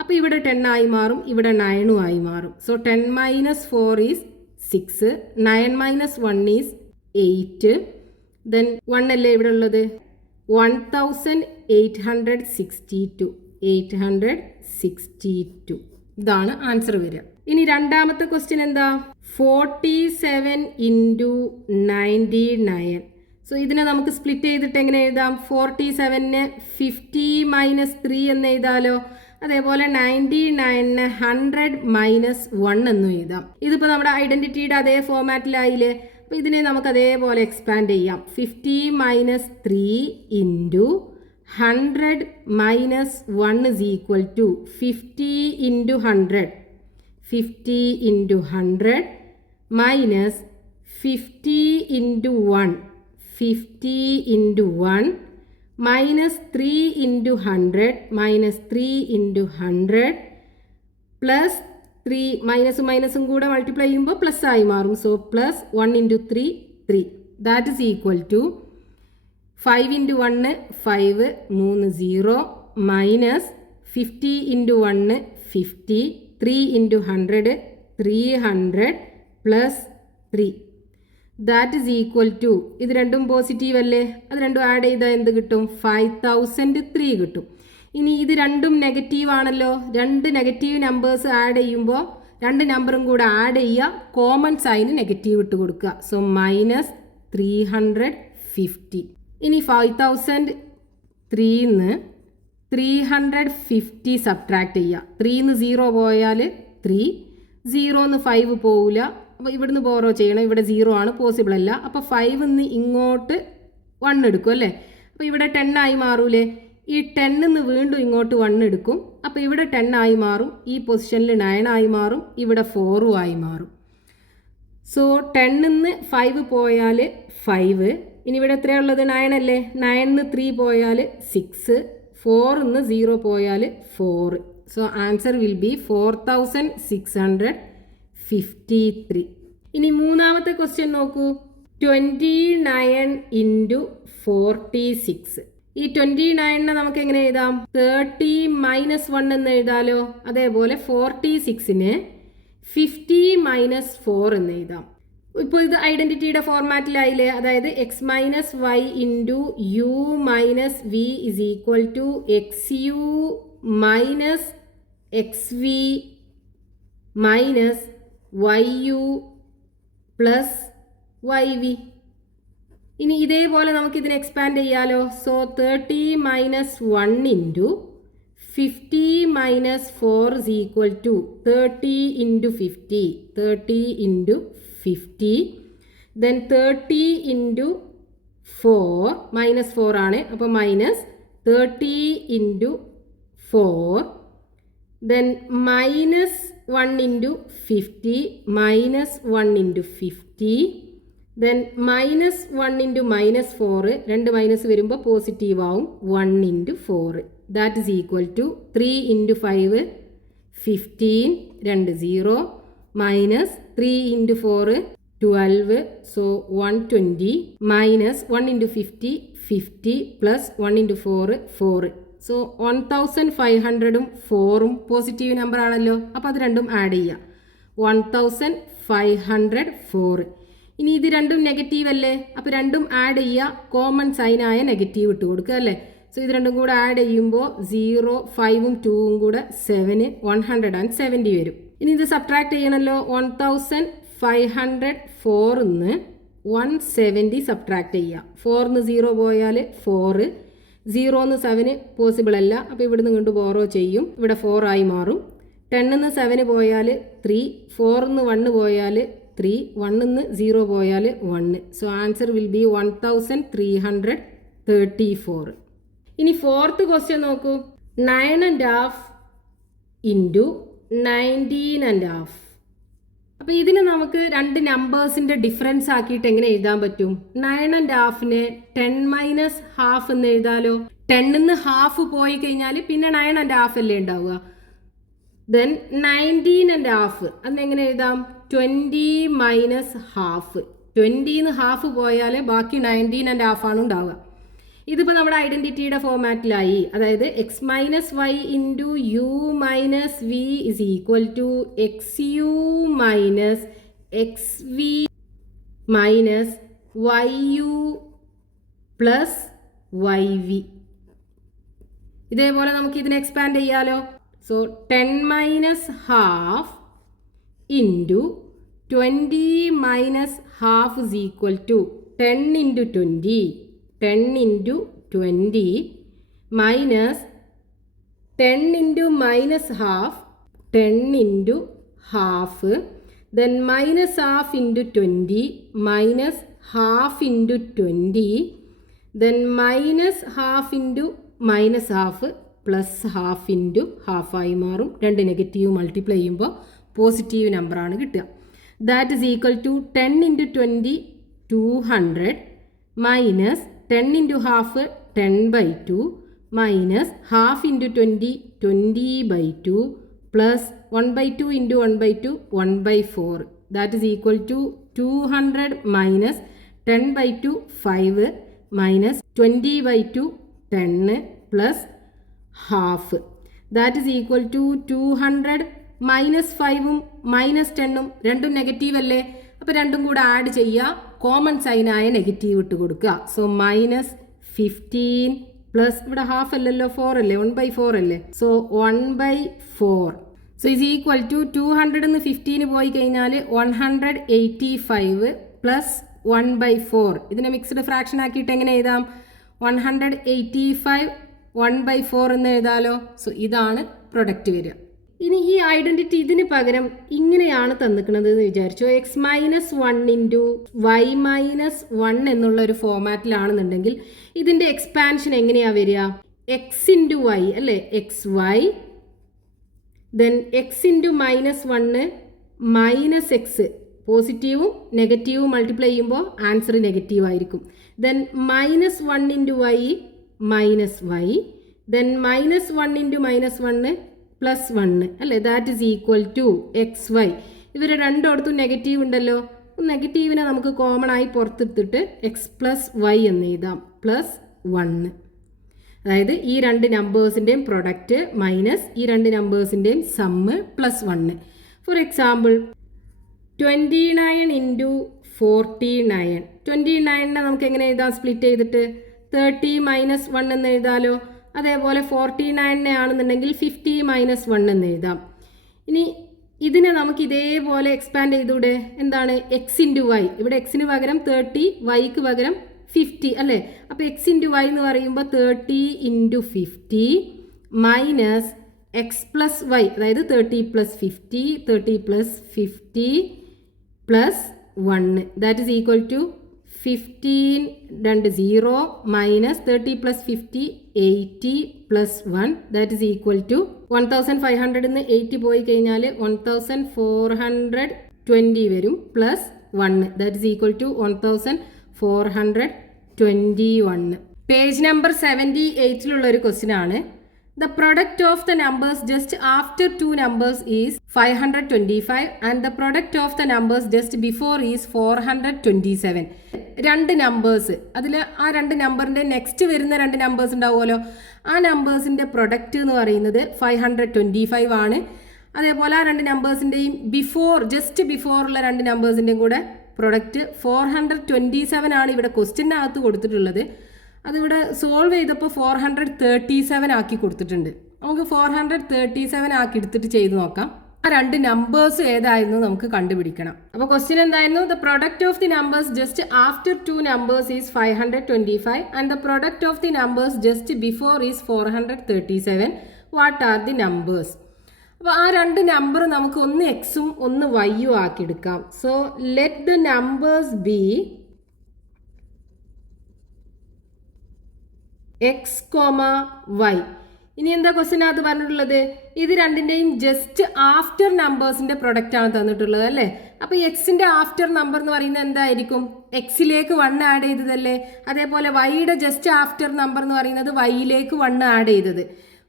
അപ്പോൾ ഇവിടെ 10 ആയി മാറും, ഇവിടെ 9 ആയി മാറും. So 10 - 4 is 6, 9 - 1 is 8. ദെൻ 1 അല്ലേ ഇവിടെ ഉള്ളത്? 1862. 862 ഇതാണ് ആൻസർ വരിക. ഇനി രണ്ടാമത്തെ ക്വസ്റ്റ്യൻ എന്താ? 47 × 99. സോ ഇതിനെ നമുക്ക് സ്പ്ലിറ്റ് ചെയ്തിട്ട് എങ്ങനെ എഴുതാം? 47നെ 50 - 3 എന്ന് എഴുതാലോ. അതേപോലെ 99നെ 100 - 1 എന്നും എഴുതാം. ഇതിപ്പോൾ നമ്മുടെ ഐഡന്റിറ്റിയുടെ അതേ ഫോമാറ്റിലായില്ലേ. അപ്പോൾ ഇതിനെ നമുക്ക് അതേപോലെ എക്സ്പാൻഡ് ചെയ്യാം. 50 - 3 × 100 - 1 is equal to 50 × 100. 50 × 100 minus 50 × 1. 50 × 1 minus 3 × 100 minus 3 × 100 plus 3 മൈനസും മൈനസും കൂടെ മൾട്ടിപ്ലൈ ചെയ്യുമ്പോൾ പ്ലസ് ആയി മാറും. So plus 1 × 3 3. That is equal to 5 × 1 5 3 0 minus 50 × 1 50 3 × 100 300 plus 3. That is equal to, ഇത് രണ്ടും പോസിറ്റീവ് അല്ലേ, അത് രണ്ടും ആഡ് ചെയ്താൽ എന്ത് കിട്ടും? 5003 കിട്ടും. ഇനി ഇത് രണ്ടും നെഗറ്റീവ് ആണല്ലോ. രണ്ട് നെഗറ്റീവ് നമ്പേഴ്സ് ആഡ് ചെയ്യുമ്പോൾ രണ്ട് നമ്പറും കൂടെ ആഡ് ചെയ്യുക, കോമൺ സൈന് നെഗറ്റീവ് ഇട്ട് കൊടുക്കുക. സോ -350. ഇനി 5003 350 സബ്ട്രാക്ട് ചെയ്യുക. 3 0 പോയാൽ 3, 0 5 പോവില്ല. അപ്പോൾ ഇവിടുന്ന് ബോറോ ചെയ്യണം. ഇവിടെ 0 ആണ്, പോസിബിൾ അല്ല. അപ്പോൾ 5 ഇങ്ങോട്ട് 1 എടുക്കും അല്ലേ. അപ്പോൾ ഇവിടെ 10 ആയി മാറൂലേ. ഈ 10 വീണ്ടും ഇങ്ങോട്ട് 1 എടുക്കും. അപ്പോൾ ഇവിടെ 10 ആയി മാറും. ഈ പൊസിഷനിൽ 9 ആയി മാറും. ഇവിടെ 4 ആയി മാറും. സോ 10 5 പോയാൽ 5. ഇനി ഇവിടെ എത്രയുള്ളത്? 9 അല്ലേ. 9 3 പോയാൽ 6, 4 0 പോയാൽ 4. So answer will be 4653. ഇനി മൂന്നാമത്തെ ക്വസ്റ്റ്യൻ നോക്കൂ. 29 × 46. ഈ 29നെ നമുക്ക് എങ്ങനെ എഴുതാം? 30 - 1 എന്ന് എഴുതാലോ. അതേപോലെ 46നെ 50 - 4 എന്ന് എഴുതാം. ഇപ്പോൾ ഇത് ഐഡന്റിറ്റിയുടെ ഫോർമാറ്റിലായില്ലേ. അതായത് x - y × u - v is equal to xu minus xv minus yu plus yv. ഇനി ഇതേപോലെ നമുക്ക് ഇതിനെ എക്സ്പാൻഡ് ചെയ്യാലോ. So 30 - 1 × 50 - 4 is equal to 30 × 50. 30 × 50. Then 30 × 4 -4 ആണ്. അപ്പോൾ minus 30 × 4. Then minus 1 × 50 minus 1 × 50. Then minus 1 × -4. രണ്ട് മൈനസ് വരുമ്പോൾ പോസിറ്റീവ് ആവും. 1 × 4. That is equal to 3 × 5 15 2 0 minus 3 × 4 12. So 120 minus 1 × 50 50 plus 1 × 4 4. So 1500ഉം 4ഉം positive number ആണല്ലോ. അപ്പോൾ അത് രണ്ടും ആഡ് ചെയ്യുക. 1504. ഇനി ഇത് രണ്ടും നെഗറ്റീവ് അല്ലേ. അപ്പോൾ രണ്ടും ആഡ് ചെയ്യുക, കോമൺ സൈനായ നെഗറ്റീവ് ഇട്ട് കൊടുക്കുക അല്ലേ. സോ ഇത് രണ്ടും കൂടെ ആഡ് ചെയ്യുമ്പോൾ 0 5ഉം 2ഉം കൂടെ 7 170 വരും. ഇനി ഇത് സബ്ട്രാക്ട് ചെയ്യണമല്ലോ. 1504 170 സബ്ട്രാക്ട് ചെയ്യുക. 4 0 പോയാൽ 4, 0 7 പോസിബിൾ അല്ല, അപ്പോൾ ഇവിടുന്ന് കൊണ്ട് ബോറോ ചെയ്യും, ഇവിടെ 4 ആയി മാറും. 10 7 പോയാൽ 3, 4 1 പോയാൽ 3, 1 0 പോയാൽ 1. So answer will be 1334. ഇനി ഫോർത്ത് ക്വസ്റ്റ്യൻ നോക്കൂ. 9.5 ഇൻറ്റു 19.5. അപ്പോൾ ഇതിന് നമുക്ക് രണ്ട് നമ്പേഴ്സിൻ്റെ ഡിഫറൻസ് ആക്കിയിട്ട് എങ്ങനെ എഴുതാൻ പറ്റും? 9.5നെ 10 - ½ എന്ന് എഴുതാലോ. 10 ½ പോയി കഴിഞ്ഞാൽ പിന്നെ 9.5 അല്ലേ ഉണ്ടാവുക. ദെൻ 19.5 അതെങ്ങനെ എഴുതാം? 20 - ½ 20 ½ പോയാൽ ബാക്കി 19.5 ആണ് ഉണ്ടാവുക. ഇതിപ്പോൾ നമ്മുടെ ഐഡൻറ്റിറ്റിയുടെ ഫോമാറ്റിലായി. അതായത് x minus y into u minus v is equal to x u minus x v minus y u plus y v. ഇതേപോലെ നമുക്ക് ഇതിനെ എക്സ്പാൻഡ് ചെയ്യാലോ. So 10 - ½ into 20 - ½ is equal to 10 into 20 10 into 20 minus 10 into minus half 10 into half, then minus half into 20 minus half into 20, then minus half into minus half plus half into half ആയി മാറും. രണ്ട് negative multiply ചെയ്യുമ്പോൾ positive നമ്പറാണ് കിട്ടുക. That is equal to 10 into 20 200 minus 10 into half 10/2 minus half into 20 20/2 plus 1/2 into 1/2 1/4. That is equal to 200 minus 10/2 5 minus 20/2 10 plus half. That is equal to 200 minus 5ഉം minus 10ഉം രണ്ടും negative അല്ലേ. അപ്പോൾ രണ്ടും കൂടെ add ചെയ്യുക, common സൈനായ negative ഇട്ട് കൊടുക്കുക. So -15 plus ഇവിടെ half അല്ലല്ലോ 4 അല്ലേ 1/4 അല്ലേ. So 1/4. So is equal to 200 നിന്ന് 15 പോയി കഴിഞ്ഞാൽ 185 പ്ലസ് 1/4. ഇതിനെ മിക്സ്ഡ് ഫ്രാക്ഷൻ ആക്കിയിട്ട് എങ്ങനെ എഴുതാം? 185 1/4 എന്ന് എഴുതാലോ. സോ ഇതാണ് പ്രൊഡക്റ്റ് വരിക. ഇനി ഈ ഐഡൻറ്റിറ്റി ഇതിന് പകരം ഇങ്ങനെയാണ് തന്നിക്കുന്നത് എന്ന് വിചാരിച്ചു. X minus 1 into y minus 1 എന്നുള്ള ഒരു ഫോമാറ്റിലാണെന്നുണ്ടെങ്കിൽ ഇതിൻ്റെ എക്സ്പാൻഷൻ എങ്ങനെയാണ് വരിക? എക്സ് ഇൻറ്റു വൈ അല്ലേ, x y, then x into -1 minus x, പോസിറ്റീവും നെഗറ്റീവും മൾട്ടിപ്ലൈ ചെയ്യുമ്പോൾ ആൻസർ നെഗറ്റീവ് ആയിരിക്കും. Then -1 into y minus y, then -1 into -1 plus 1 അല്ലേ. That is equal to x y. ഇവർ രണ്ടിടത്തും നെഗറ്റീവ് ഉണ്ടല്ലോ. നെഗറ്റീവിനെ നമുക്ക് കോമൺ ആയി പുറത്തെടുത്തിട്ട് എക്സ് പ്ലസ് വൈ എന്ന് എഴുതാം, പ്ലസ് 1. അതായത് ഈ രണ്ട് നമ്പേഴ്സിൻ്റെയും പ്രൊഡക്റ്റ് മൈനസ് ഈ രണ്ട് നമ്പേഴ്സിൻ്റെയും sum plus 1. For example 29 into 49. 29നെ നമുക്ക് എങ്ങനെ എഴുതാം? സ്പ്ലിറ്റ് ചെയ്തിട്ട് 30 - 1 എന്ന് എഴുതാലോ. അതേപോലെ 49നെ ആണെന്നുണ്ടെങ്കിൽ 50 - 1 എന്ന് എഴുതാം. ഇനി ഇതിനെ നമുക്ക് ഇതേപോലെ എക്സ്പാൻഡ് ചെയ്തൂടെ? എന്താണ്? X into y. ഇവിടെ എക്സിന് പകരം 30, വൈക്ക് പകരം 50 അല്ലേ. അപ്പോൾ എക്സ് ഇൻറ്റു വൈ എന്ന് പറയുമ്പോൾ 30 into 50 minus x plus y, അതായത് 30 + 50 30 + 50 plus 1. That is equal to 15 2 0 minus 30 + 50 80 plus 1. That is equal to 1500 നിന്ന് 80 പോയി കഴിഞ്ഞാൽ 1420 വരും plus 1. That is equal to 1421. Page number 78 ഒരു ക്വസ്റ്റ്യൻ ആണ്. The product of the numbers just after two numbers is 525 and the product of the numbers just before is 427. രണ്ട് numbers, അതിൽ ആ രണ്ട് നമ്പറിൻ്റെ നെക്സ്റ്റ് വരുന്ന രണ്ട് നമ്പേഴ്സ് ഉണ്ടാവുമല്ലോ, ആ നമ്പേഴ്സിൻ്റെ പ്രൊഡക്റ്റ് എന്ന് പറയുന്നത് 525 ആണ്. അതേപോലെ ആ രണ്ട് നമ്പേഴ്സിൻ്റെയും ജസ്റ്റ് ബിഫോർ ഉള്ള രണ്ട് നമ്പേഴ്സിൻ്റെയും കൂടെ പ്രൊഡക്റ്റ് 427 ആണ് ഇവിടെ ക്വസ്റ്റ്യനകത്ത് കൊടുത്തിട്ടുള്ളത്. അതിവിടെ സോൾവ് ചെയ്തപ്പോൾ 437 ആക്കി കൊടുത്തിട്ടുണ്ട്. നമുക്ക് 437 ആക്കി എടുത്തിട്ട് ചെയ്ത് നോക്കാം. ആ രണ്ട് നമ്പേഴ്സ് ഏതായിരുന്നു നമുക്ക് കണ്ടുപിടിക്കണം. അപ്പോൾ ക്വസ്റ്റ്യൻ എന്തായിരുന്നു? The product of the numbers just after two numbers is 525 and the product of the numbers just before is 437. What are the numbers? അപ്പോൾ ആ രണ്ട് നമ്പർ നമുക്ക് ഒന്ന് എക്സും ഒന്ന് വൈയും ആക്കിയെടുക്കാം. So let the numbers be x comma y. ഇനി എന്താ ക്വസ്റ്റ്യനകത്ത് പറഞ്ഞിട്ടുള്ളത്? ഇത് രണ്ടിൻ്റെയും ജസ്റ്റ് ആഫ്റ്റർ നമ്പേഴ്സിൻ്റെ പ്രൊഡക്റ്റ് ആണ് തന്നിട്ടുള്ളത് അല്ലേ. അപ്പോൾ എക്സിൻ്റെ ആഫ്റ്റർ നമ്പർ എന്ന് പറയുന്നത് എന്തായിരിക്കും? എക്സിലേക്ക് 1 ആഡ് ചെയ്തതല്ലേ. അതേപോലെ വൈയുടെ ജസ്റ്റ് ആഫ്റ്റർ നമ്പർ എന്ന് പറയുന്നത് വൈയിലേക്ക് 1 ആഡ് ചെയ്തത്.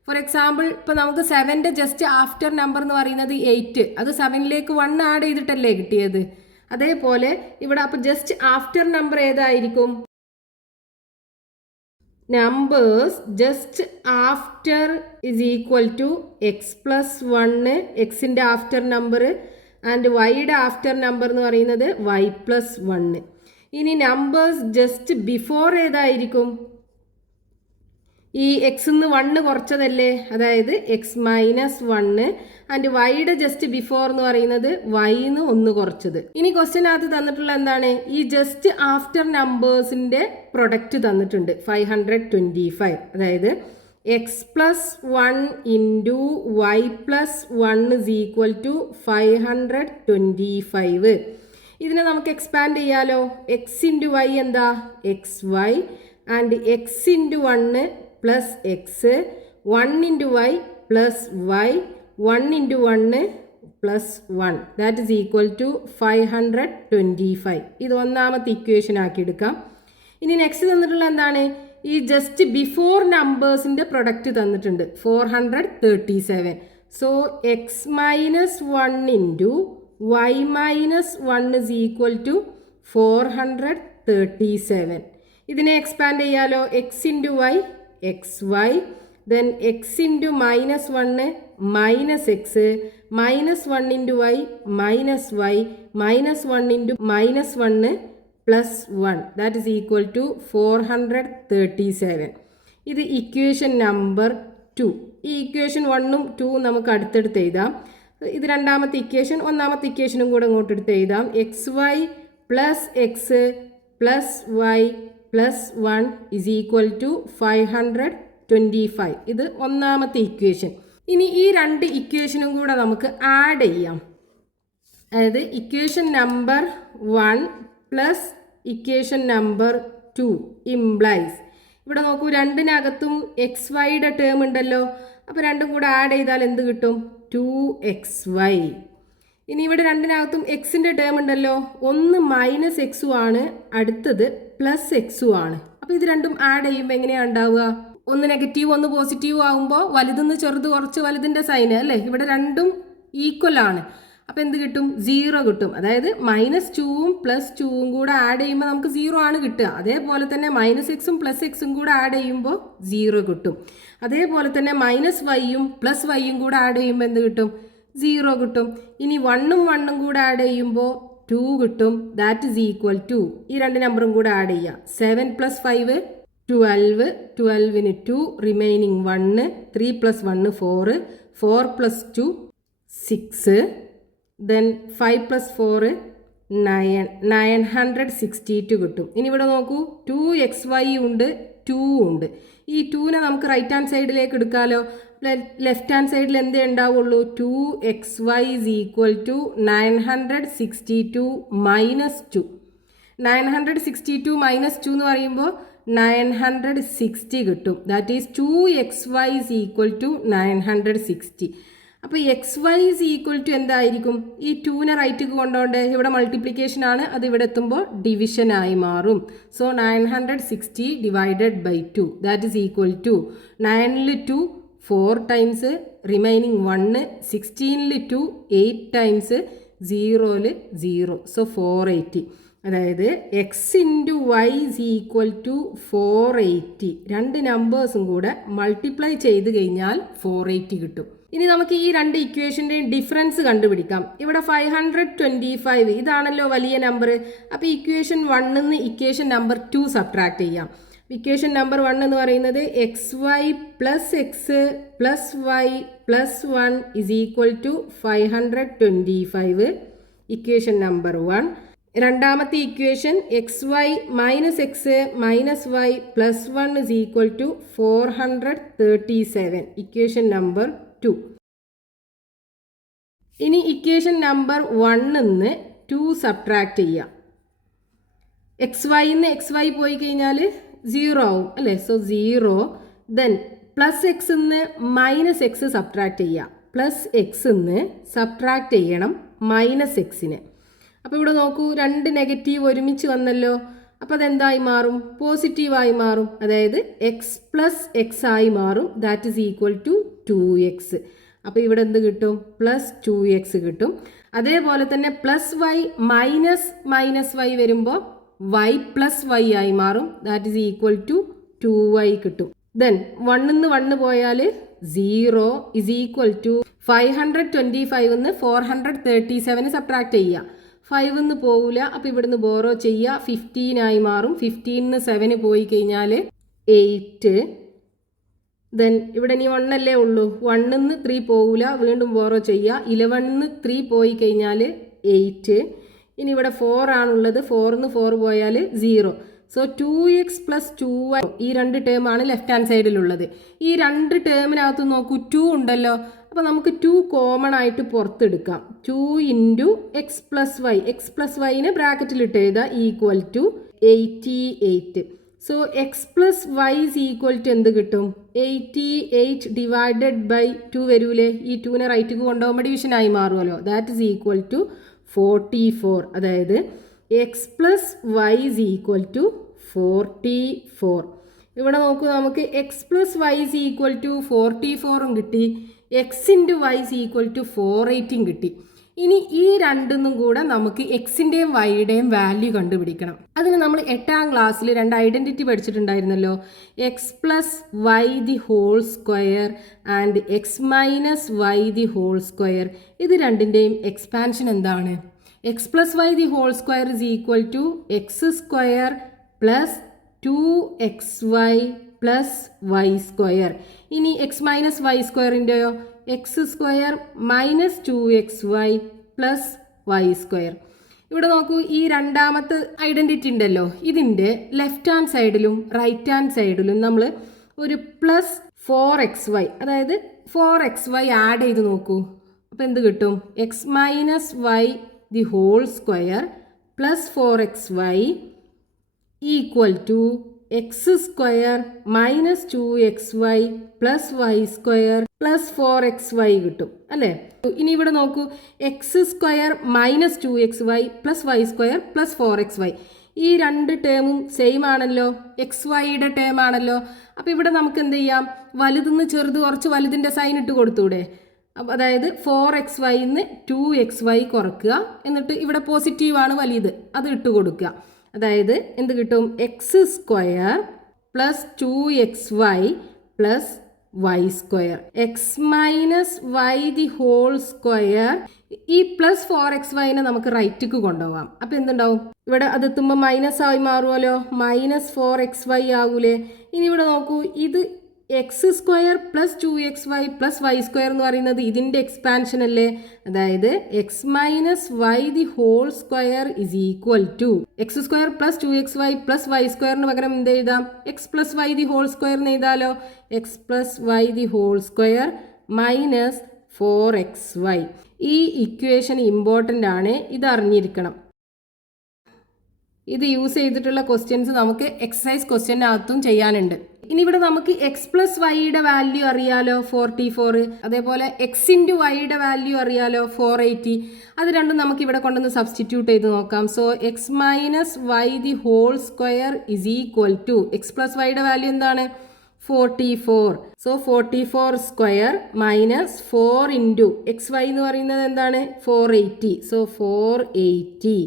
ഫോർ എക്സാമ്പിൾ ഇപ്പോൾ നമുക്ക് 7ൻ്റെ ജസ്റ്റ് ആഫ്റ്റർ നമ്പർ എന്ന് പറയുന്നത് 8, അത് 7ലേക്ക് 1 ആഡ് ചെയ്തിട്ടല്ലേ കിട്ടിയത്. അതേപോലെ ഇവിടെ അപ്പോൾ ജസ്റ്റ് ആഫ്റ്റർ നമ്പർ ഏതായിരിക്കും? Numbers just after is equal to x plus 1, എക്സിൻ്റെ ആഫ്റ്റർ നമ്പർ, ആൻഡ് വൈയുടെ ആഫ്റ്റർ നമ്പർ എന്ന് പറയുന്നത് y plus 1. ഇനി നമ്പേഴ്സ് ജസ്റ്റ് ബിഫോർ ഏതായിരിക്കും? ഈ എക്സിന്ന് 1 കുറച്ചതല്ലേ, അതായത് എക്സ് മൈനസ് 1, ആൻഡ് വൈയുടെ ജസ്റ്റ് ബിഫോർ എന്ന് പറയുന്നത് വൈന്ന് 1 കുറച്ചത്. ഇനി ക്വസ്റ്റ്യനകത്ത് തന്നിട്ടുള്ള എന്താണ്? ഈ ജസ്റ്റ് ആഫ്റ്റർ നമ്പേഴ്സിൻ്റെ പ്രൊഡക്റ്റ് തന്നിട്ടുണ്ട് 525. അതായത് x plus 1 into y plus 1 is equal to 525. ഇതിനെ നമുക്ക് എക്സ്പാൻഡ് ചെയ്യാലോ. എക്സ് ഇൻറ്റു വൈ എന്താ? X y, and x into 1 plus x, 1 into y plus y, 1 into 1 plus 1, that is equal to 525. ഇത് ഒന്നാമത്തെ equation ആക്കി എടുക്കാം. ഇനി നെക്സ്റ്റ് തന്നിട്ടുള്ള എന്താണ്? ഈ ജസ്റ്റ് ബിഫോർ നമ്പേഴ്സിൻ്റെ പ്രൊഡക്റ്റ് തന്നിട്ടുണ്ട് 437. So x minus 1 into y minus 1 is equal to 437. ഇതിനെ എക്സ്പാൻഡ് ചെയ്യാലോ. X into y x y, then x into minus 1 minus x, minus 1 into y minus y, minus 1 into minus 1 plus 1, that is equal to 437. ഇത് equation number 2. ഈ equation 1ഉം 2ഉം നമുക്ക് അടുത്തെടുത്ത് എഴുതാം. ഇത് രണ്ടാമത്തെ equation, ഒന്നാമത്തെ ഇക്വേഷനും കൂടെ ഇങ്ങോട്ട് എടുത്ത് എഴുതാം. X y plus x plus y plus 1 is equal to 525. ഇത് ഒന്നാമത്തെ ഇക്വേഷൻ. ഇനി ഈ രണ്ട് ഇക്വേഷനും കൂടെ നമുക്ക് ആഡ് ചെയ്യാം. അതായത് equation number 1 plus equation number 2 implies, ഇവിടെ നോക്കൂ, രണ്ടിനകത്തും എക്സ് വൈയുടെ ടേം ഉണ്ടല്ലോ. അപ്പോൾ രണ്ടും കൂടെ ആഡ് ചെയ്താൽ എന്ത് കിട്ടും? 2xy. ഇനി ഇവിടെ രണ്ടിനകത്തും എക്സിൻ്റെ ടേം ഉണ്ടല്ലോ. ഒന്ന് മൈനസ് എക്സും ആണ്, അടുത്തത് പ്ലസ് എക്സും ആണ്. അപ്പോൾ ഇത് രണ്ടും ആഡ് ചെയ്യുമ്പോൾ എങ്ങനെയാണ് ഉണ്ടാവുക? ഒന്ന് നെഗറ്റീവ് ഒന്ന് പോസിറ്റീവ് ആകുമ്പോൾ വലുതെന്ന് ചെറുത് കുറച്ച് വലുതിൻ്റെ സൈന് അല്ലേ. ഇവിടെ രണ്ടും ഈക്വൽ ആണ്. അപ്പോൾ എന്ത് കിട്ടും? 0 കിട്ടും. അതായത് -2ഉം +2ഉം കൂടെ ആഡ് ചെയ്യുമ്പോൾ നമുക്ക് 0 ആണ് കിട്ടുക. അതേപോലെ തന്നെ -xഉം +xഉം കൂടെ ആഡ് ചെയ്യുമ്പോൾ 0 കിട്ടും. അതേപോലെ തന്നെ -yയും +yയും കൂടെ ആഡ് ചെയ്യുമ്പോൾ എന്ത് കിട്ടും? 0 കിട്ടും. ഇനി 1ഉം 1ഉം കൂടെ ആഡ് ചെയ്യുമ്പോൾ 2 കിട്ടും. ദാറ്റ് ഈസ് ഈക്വൽ ടു, ഈ രണ്ട് നമ്പറും കൂടെ ആഡ് ചെയ്യുക. 7 + 5 12, 12ന് 2, റിമൈനിങ് 1, 3 + 1 4, 4 + 2 6, then 5 + 4 9, 962 കിട്ടും. ഇനി ഇവിടെ നോക്കൂ, 2xy ഉണ്ട്, 2 ഉണ്ട്. ഈ 2നെ നമുക്ക് റൈറ്റ് ഹാൻഡ് സൈഡിലേക്ക് എടുക്കാമല്ലോ. ലെഫ്റ്റ് ഹാൻഡ് സൈഡിൽ എന്തേ ഉണ്ടാവുള്ളൂ? 2xy is equal to 962 - 2. 962 - 2 എന്ന് പറയുമ്പോൾ 960 കിട്ടും. That is 2xy is equal to 960. അപ്പോൾ xy is equal to എന്തായിരിക്കും? ഈ 2നെ റൈറ്റിക്ക് കൊണ്ടുപോകണ്ടേ? ഇവിടെ മൾട്ടിപ്ലിക്കേഷൻ ആണ്, അത് ഇവിടെ എത്തുമ്പോൾ ഡിവിഷൻ ആയി മാറും. So 960 divided by 2 that is equal to 9ൽ 2 4 ടൈംസ്, റിമൈനിങ് 1, 16ൽ 2 8 ടൈംസ്, 0ൽ 0. സോ 480. അതായത് x into y is equal to 480. രണ്ട് നമ്പേഴ്സും കൂടെ മൾട്ടിപ്ലൈ ചെയ്ത് കഴിഞ്ഞാൽ 480 കിട്ടും. ഇനി നമുക്ക് ഈ രണ്ട് ഇക്വേഷൻ്റെയും ഡിഫറൻസ് കണ്ടുപിടിക്കാം. ഇവിടെ 525 ഇതാണല്ലോ വലിയ നമ്പർ. അപ്പോൾ ഇക്വേഷൻ 1 നിന്ന് ഇക്വേഷൻ നമ്പർ 2 സബ്ട്രാക്ട് ചെയ്യാം. ഇക്വേഷൻ നമ്പർ 1 എന്ന് പറയുന്നത് x y plus x plus y plus 1 is equal to 525. Equation number 1. രണ്ടാമത്തെ equation x y minus x minus y plus 1 is equal to 437. Equation number 2. ഇനി equation number 1 നിന്ന് 2 subtract ചെയ്യാം. X വൈന്ന് X Y പോയി കഴിഞ്ഞാൽ 0 ആവും അല്ലേ. So 0. Then plus എക്സിന്ന് minus x subtract ചെയ്യുക. പ്ലസ് എക്സിന്ന് സബ്ട്രാക്ട് ചെയ്യണം മൈനസ് എക്സിന്. അപ്പോൾ ഇവിടെ നോക്കൂ, 2 നെഗറ്റീവ് ഒരുമിച്ച് വന്നല്ലോ. അപ്പോൾ അതെന്തായി മാറും? പോസിറ്റീവായി മാറും. അതായത് എക്സ് പ്ലസ് എക്സ് ആയി മാറും. That is equal to 2x. അപ്പോൾ ഇവിടെ എന്ത് കിട്ടും? പ്ലസ് 2x കിട്ടും. അതേപോലെ തന്നെ പ്ലസ് വൈ മൈനസ് വൈ വരുമ്പോൾ y പ്ലസ് വൈ ആയി മാറും. That is equal to 2y കിട്ടും. ദെൻ 1 1 പോയാൽ 0 ഇസ് ഈക്വൽ ടു 525 437 സബ്ട്രാക്ട് ചെയ്യുക. 5 പോവില്ല. അപ്പോൾ ഇവിടുന്ന് ബോറോ ചെയ്യുക. 15 ആയി മാറും. 15 7 പോയി കഴിഞ്ഞാൽ 8. ദെൻ ഇവിടെ ഇനി 1 അല്ലേ ഉള്ളൂ. 1 3 പോവില്ല. വീണ്ടും ബോറോ ചെയ്യുക. 11 3 പോയി കഴിഞ്ഞാൽ 8. ഇനി ഇവിടെ 4 ആണുള്ളത്. 4 4 പോയാൽ 0. സോ 2x പ്ലസ് 2y ഈ 2 ടേമാണ് ലെഫ്റ്റ് ഹാൻഡ് സൈഡിലുള്ളത്. ഈ 2 ടേമിനകത്ത് നോക്കൂ, 2 ഉണ്ടല്ലോ. അപ്പോൾ നമുക്ക് 2 കോമൺ ആയിട്ട് പുറത്തെടുക്കാം. 2 into x plus y. X plus വൈന് ബ്രാക്കറ്റിലിട്ട് എഴുതുക. Equal to 88. So x plus y is equal to എന്ത് കിട്ടും? 88 ഡിവൈഡഡ് ബൈ 2 വരൂലേ. ഈ 2നെ റൈറ്റിക്ക് കൊണ്ടുപോകുമ്പോൾ ഡിവിഷനായി മാറുമല്ലോ. That is equal to 44. അതായത് x plus y is equal to 44. ഇവിടെ നോക്കൂ, നമുക്ക് x plus y is equal to 44ഉം കിട്ടി. X into y is equal to 48ഉം കിട്ടി. ഇനി ഈ രണ്ടിനും കൂടെ നമുക്ക് എക്സിൻ്റെയും വൈയുടെയും വാല്യൂ കണ്ടുപിടിക്കണം. അതിന് നമ്മൾ 8ാം ക്ലാസ്സിൽ 2 ഐഡൻറ്റിറ്റി പഠിച്ചിട്ടുണ്ടായിരുന്നല്ലോ. X plus y the whole square and x minus y the whole square. ഇത് രണ്ടിൻ്റെയും എക്സ്പാൻഷൻ എന്താണ്? X plus y the whole square is equal to x square plus 2xy plus y square. ഇനി x minus y സ്ക്വയറിൻ്റെയോ x square minus 2xy plus y square. ഇവിടെ നോക്കൂ, ഈ രണ്ടാമത്തെ identity ഉണ്ടല്ലോ, ഇതിൻ്റെ ലെഫ്റ്റ് ഹാൻഡ് സൈഡിലും റൈറ്റ് ഹാൻഡ് സൈഡിലും നമ്മൾ ഒരു പ്ലസ് 4xy, അതായത് 4xy ആഡ് ചെയ്ത് നോക്കൂ. അപ്പോൾ എന്ത് കിട്ടും? X minus y the whole square plus 4xy equal to x square minus 2xy plus y square plus 4xy കിട്ടും അല്ലേ. ഇനി ഇവിടെ നോക്കൂ, x square minus 2xy plus y square plus 4xy. ഈ 2 ടേമും സെയിം ആണല്ലോ, എക്സ് വൈയുടെ ടേം ആണല്ലോ. അപ്പോൾ ഇവിടെ നമുക്ക് എന്ത് ചെയ്യാം? വലുതിന്ന് ചെറുത് കുറച്ച് വലുതിൻ്റെ സൈൻ ഇട്ട് കൊടുത്തൂടെ? അപ്പോൾ അതായത് 4xyന്ന് 2xy കുറക്കുക. എന്നിട്ട് ഇവിടെ പോസിറ്റീവാണ് വലിയത്, അത് ഇട്ട് കൊടുക്കുക. അതായത് എന്ത് കിട്ടും? X square plus 2xy plus y square. X minus y the whole square. ഈ പ്ലസ് 4xyനെ നമുക്ക് റൈറ്റിക്ക് കൊണ്ടുപോകാം. അപ്പം എന്തുണ്ടാവും? ഇവിടെ അതെത്തുമ്പോൾ മൈനസ് ആയി മാറുമല്ലോ, മൈനസ് 4xy ആകൂലേ. ഇനി ഇവിടെ നോക്കൂ, ഇത് x square plus 2xy plus y square എന്ന് പറയുന്നത് ഇതിൻ്റെ എക്സ്പാൻഷൻ അല്ലേ. അതായത് x minus y the whole square is equal to x square plus 2xy plus y സ്ക്വയറിന് പകരം എന്ത് എഴുതാം? X plus y the whole square എന്ന് എഴുതാലോ. X plus y the whole square minus 4xy. ഈ ഇക്വേഷൻ ഇമ്പോർട്ടൻ്റ് ആണ്, ഇത് അറിഞ്ഞിരിക്കണം. ഇത് യൂസ് ചെയ്തിട്ടുള്ള ക്വസ്റ്റ്യൻസ് നമുക്ക് എക്സസൈസ് ക്വസ്റ്റ്യനകത്തും ചെയ്യാനുണ്ട്. ഇനി ഇവിടെ നമുക്ക് എക്സ് പ്ലസ് വൈയുടെ വാല്യൂ അറിയാലോ, 44. അതേപോലെ എക്സ് ഇൻറ്റു വൈയുടെ വാല്യൂ അറിയാലോ, 480. അത് രണ്ടും നമുക്ക് ഇവിടെ കൊണ്ടുവന്ന് സബ്സ്റ്റിറ്റ്യൂട്ട് ചെയ്ത് നോക്കാം. So x minus y the whole square is equal to x plus വൈയുടെ വാല്യൂ എന്താണ്? 44. So 44 square minus 4 into x y എന്ന് പറയുന്നത് എന്താണ്? 480. So 480.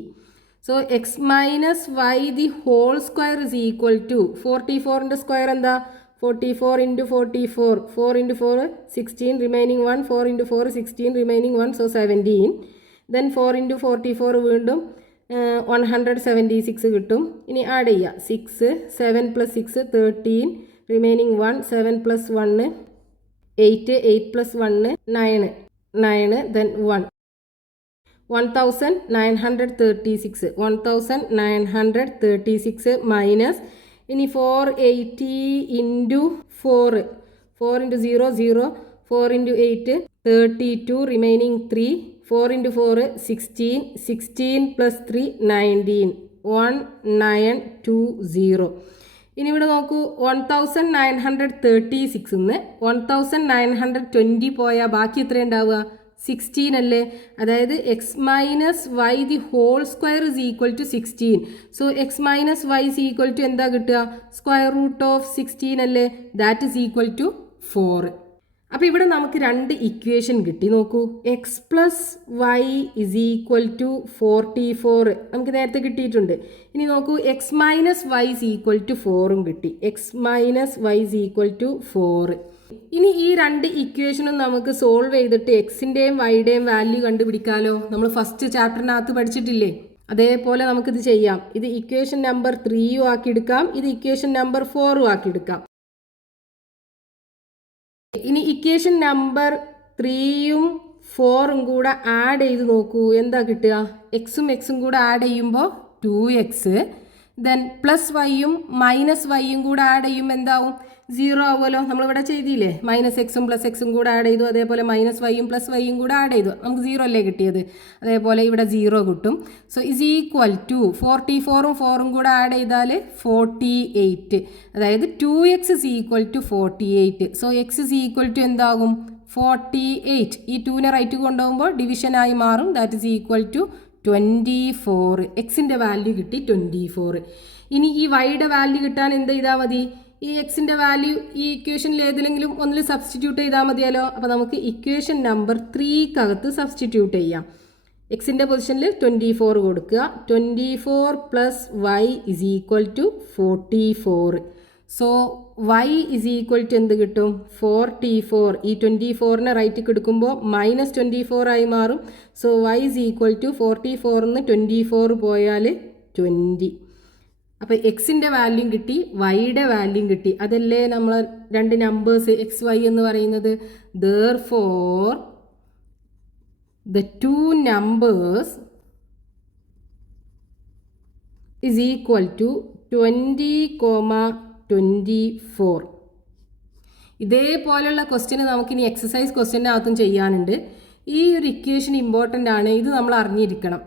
So x minus y the whole square is equal to 44ൻ്റെ square എന്താ? 44 into 44. 4 into 4 16, remaining 1. 4 into 4 16, remaining 1. So 17. Then 4 into 44 വീണ്ടും 176 കിട്ടും. ഇനി ആഡ് ചെയ്യുക 6 7 + 6 13 റിമൈനിങ് 1 7 + 1 8 8 + 1 9 9 then 1 1936 മൈനസ് ഇനി 480 into 4 4 into 0 0 4 into 8 32 remaining 3 4 into 4 16 16 plus 3 19 1920. ഇനി ഇവിടെ നോക്കൂ 1936 ന്ന് 1920 പോയാൽ ബാക്കി എത്ര ഉണ്ടാവുക 16 അല്ലേ. അതായത് x minus y the whole square is equal to 16. So x minus y is equal to എന്താ കിട്ടുക സ്ക്വയർ റൂട്ട് ഓഫ് 16 അല്ലേ. That is equal to 4. അപ്പോൾ ഇവിടെ നമുക്ക് രണ്ട് ഇക്വേഷൻ കിട്ടി. നോക്കൂ x plus y is equal to 44 നമുക്ക് നേരത്തെ കിട്ടിയിട്ടുണ്ട്. ഇനി നോക്കൂ x minus y is equal to 4ഉം കിട്ടി. X minus y is equal to 4. ഇനി ഈ രണ്ട് ഇക്വേഷനും നമുക്ക് സോൾവ് ചെയ്തിട്ട് എക്സിൻ്റെയും വൈയുടെയും വാല്യൂ കണ്ടുപിടിക്കാമല്ലോ. നമ്മൾ ഫസ്റ്റ് ചാപ്റ്ററിനകത്ത് പഠിച്ചിട്ടില്ലേ, അതേപോലെ നമുക്കിത് ചെയ്യാം. ഇത് ഇക്വേഷൻ നമ്പർ 3 ആക്കിയെടുക്കാം, ഇത് ഇക്വേഷൻ നമ്പർ 4 ആക്കിയെടുക്കാം. ഇനി ഇക്വേഷൻ നമ്പർ 3ഉം 4ഉം കൂടെ ആഡ് ചെയ്ത് നോക്കൂ, എന്താ കിട്ടുക എക്സും എക്സും കൂടെ ആഡ് ചെയ്യുമ്പോൾ 2x, ദെൻ പ്ലസ് വൈയും മൈനസ് വൈയും കൂടെ ആഡ് ചെയ്യുമ്പോൾ എന്താവും 0 ആവുമല്ലോ. നമ്മളിവിടെ ചെയ്തില്ലേ മൈനസ് എക്സും പ്ലസ് എക്സും കൂടെ ആഡ് ചെയ്തു, അതേപോലെ മൈനസ് വൈയും പ്ലസ് വൈയും കൂടെ ആഡ് ചെയ്തു, നമുക്ക് 0 അല്ലേ കിട്ടിയത്. അതേപോലെ ഇവിടെ 0 കിട്ടും. സോ ഇസ് ഈക്വൽ ടു 44ഉം 4ഉം കൂടെ ആഡ് ചെയ്താൽ 48, അതായത് 2x is equal to 48. So x is equal to എന്താകും 48. ഈ 2നെ റൈറ്റ് കൊണ്ടുപോകുമ്പോൾ ഡിവിഷനായി മാറും. That is equal to 24. എക്സിൻ്റെ വാല്യൂ കിട്ടി 24. ഇനി ഈ വൈയുടെ വാല്യൂ കിട്ടാൻ എന്ത് ചെയ്താൽ മതി, ഈ എക്സിൻ്റെ വാല്യൂ ഈ ഇക്വേഷനിൽ ഏതിലെങ്കിലും ഒന്നിൽ സബ്സ്റ്റിറ്റ്യൂട്ട് ചെയ്താൽ മതിയല്ലോ. അപ്പോൾ നമുക്ക് ഇക്വേഷൻ നമ്പർ 3കകത്ത് സബ്സ്റ്റിറ്റ്യൂട്ട് ചെയ്യാം. എക്സിൻ്റെ പൊസിഷനിൽ 24 കൊടുക്കുക. 24 plus y is equal to 44. So y is equal to എന്ത് കിട്ടും 44. ഈ 24നെ റൈറ്റിക്ക് എടുക്കുമ്പോൾ മൈനസ് 24 ആയി മാറും. So y is equal to 44ന്ന് 24 പോയാൽ 20. അപ്പോൾ എക്സിൻ്റെ വാല്യൂം കിട്ടി, വൈയുടെ വാല്യൂം കിട്ടി. അതല്ലേ നമ്മൾ രണ്ട് നമ്പേഴ്സ് എക്സ് വൈ എന്ന് പറയുന്നത്. therefore the two numbers is equal to 20,24. ഇതേപോലെയുള്ള ക്വസ്റ്റ്യന് നമുക്കിനി എക്സസൈസ് ക്വസ്റ്റ്യൻ്റെ അകത്തും ചെയ്യാനുണ്ട്. ഈ ഒരു ഇക്വേഷൻ ഇമ്പോർട്ടൻ്റ് ആണ്, ഇത് നമ്മൾ അറിഞ്ഞിരിക്കണം.